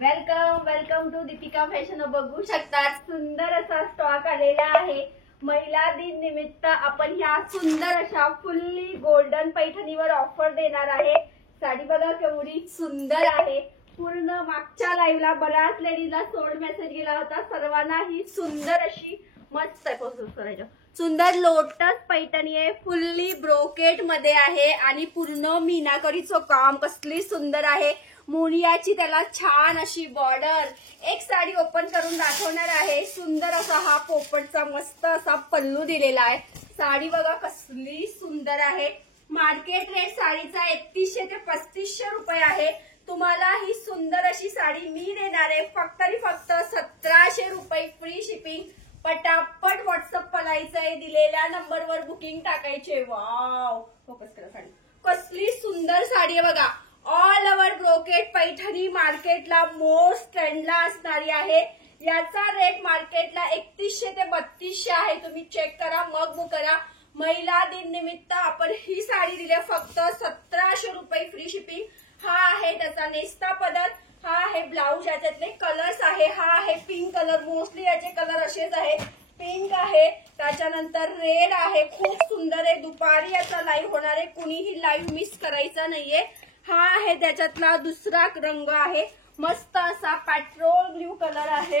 Welcome welcome to Deepika fashion. बघू शकतात सुंदर असा स्टॉक आलेला आहे. महिला दिन निमित्त आपण ह्या सुंदर अशा फुल्ली गोल्डन पैठणीवर ऑफर देणार आहे. साडी बघा केवढी सुंदर आहे. पूर्ण मागच्या लाईव्हला बऱ्याच लेडीजला सोल्ड मेसेज गेला होता. सर्वांना ही सुंदर अशी मस्त करायचं सुंदर लोटस पैठणी आहे. फुल्ली ब्रोकेट मध्ये आहे आणि पूर्ण मीनाकरीचं काम कसली सुंदर आहे. मोनियाची त्याला छान अशी बॉर्डर. एक साडी ओपन करून दाखवणार आहे. सुंदर असा हा पोपटचा मस्त असा पल्लू दिलेला आहे. साडी बघा कसली सुंदर आहे. मार्केट रेट साडीचा 3100 ते 3500 रुपये आहे. तुम्हाला ही सुंदर अशी साडी मी देणार आहे फक्त आणि फक्त 1700 रुपये फ्री शिपिंग. पटापट व्हॉट्सअप करायचंय. दिलेल्या नंबरवर बुकिंग टाकायचे. वाव फोकस करा. साडी कसली सुंदर साडी आहे बघा. ऑल ओव्हर ब्रोकेट पैठणी मार्केटला मोस्ट ट्रेंडला असणारी आहे. याचा रेट मार्केटला 3100 ते 3200 आहे. तुम्ही चेक करा मग बुक करा. महिला दिन निमित्त आपण ही साडी दिली फक्त 1700 रुपये फ्री शिपिंग. हा आहे त्याचा नेस्ता पदर. हा आहे ब्लाऊज. याच्यातले कलर्स आहे. हा आहे पिंक कलर. मोस्टली याचे कलर असेच आहेत. पिंक आहे त्याच्यानंतर रेड आहे. खूप सुंदर आहे. दुपारी याचा लाईव्ह होणार आहे. कुणीही लाईव्ह मिस करायचा नाहीये. हा आहे त्याच्यातला दुसरा रंग आहे. मस्त असा पेट्रोल ब्ल्यू कलर आहे.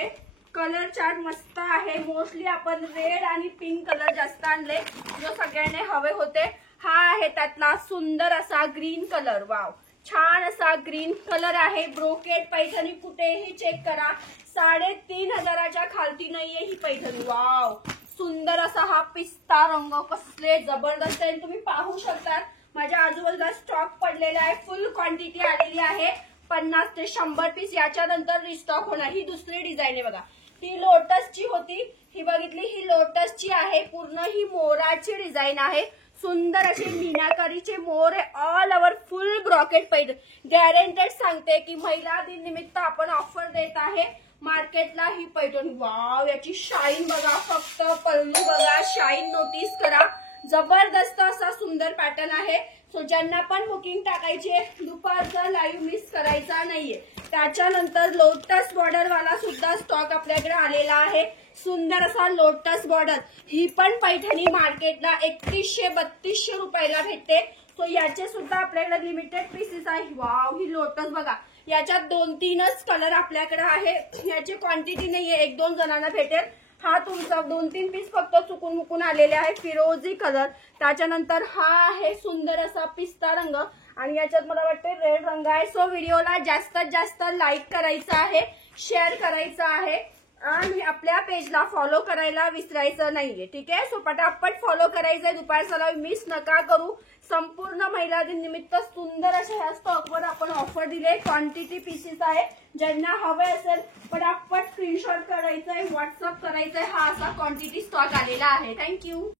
कलर चार्ट मस्त आहे. मोस्टली आपण रेड आणि पिंक कलर जास्त आणले जो सगळ्यांना हवे होते. हा आहे त्यातला सुंदर असा ग्रीन कलर. वाव छान असा ग्रीन कलर आहे. ब्रोकेट पैठणी कुठेही चेक करा 3500च्या खालती नाहीये ही पैठणी. वाव सुंदर असा हा पिस्ता रंग कसले जबरदस्त आहे. तुम्ही पाहू शकता माझ्या आजूबाजूला स्टॉक पडलेला आहे. फुल क्वांटिटी आलेली आहे. 50 ते 100 पीस. याच्यानंतर रिस्टॉक होणार. ही दुसरी डिझाईन आहे बघा. ही लोटसची होती. ही बघितली ही लोटसची आहे. पूर्ण ही मोराची डिझाईन आहे. सुंदर असे मीनाकारीचे मोर आहे. All over full brocade Paithani. Guaranteed सांगते की महिला दिन निमित्त आपण ऑफर देत आहे मार्केटला ही पैठणी. वाव याची शाईन बघा. फक्त पल्लू बघा. शाईन नोटीस करा. जबरदस्त असा सुंदर पॅटर्न आहे. सो ज्यांना पण बुकिंग टाकायची आहे दुपारचा लाईव्ह मिस करायचा नाहीये. त्याच्यानंतर लोटस बॉर्डर वाला सुद्धा स्टॉक आपल्याकडे आलेला आहे. सुंदर असा लोटस बॉर्डर. ही पण पैठणी मार्केटला 3100-3200 रुपयाला भेटते. सो याचे सुद्धा आपल्याकडे लिमिटेड पीसेस आहे. वाव ही लोटस बघा. याच्यात 2-3च कलर आपल्याकडे आहे. याची क्वांटिटी नाहीये. 1-2 जणांना भेटेल. हा तुमचा 2-3 पीस फक्त चुकून मुकून आलेले आहे. फिरोजी कलर. त्याच्यानंतर हा आहे सुंदर असा पिस्ता रंग आणि याच्यात मला वाटते रेड रंग आहे. सो व्हिडिओला जास्तीत जास्त लाईक करायचं आहे, शेअर करायचं आहे आणि आपल्या पेजला फॉलो करायला विसरायचं नाहीये. ठीक आहे. सो पटापट फॉलो करायचंय. दुपारचा मिस नका करू. संपूर्ण महिला दिन निमित्त सुंदर अशा ह्या स्टॉकवर आपण ऑफर दिले. क्वांटिटी पीसेस आहे. ज्यांना हवे असेल पटापट स्क्रीनशॉट करायचंय, व्हॉट्सअप करायचंय. हा असा क्वांटिटी स्टॉक आलेला आहे. थँक्यू.